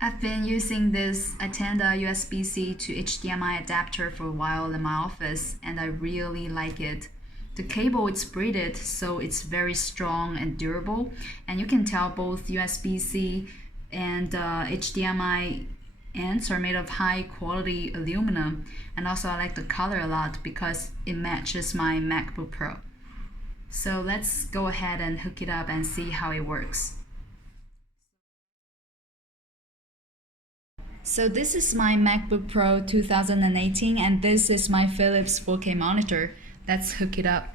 I've been using this ITANDA USB C to HDMI adapter for a while in my office, and I really like it. The cable is braided, so it's very strong and durable, and you can tell both USB C and HDMI ends are made of high quality aluminum. And also I like the color a lot because it matches my MacBook Pro. So let's go ahead and hook it up and see how it works. So this is my MacBook Pro 2018, and this is my Philips 4K monitor. Let's hook it up.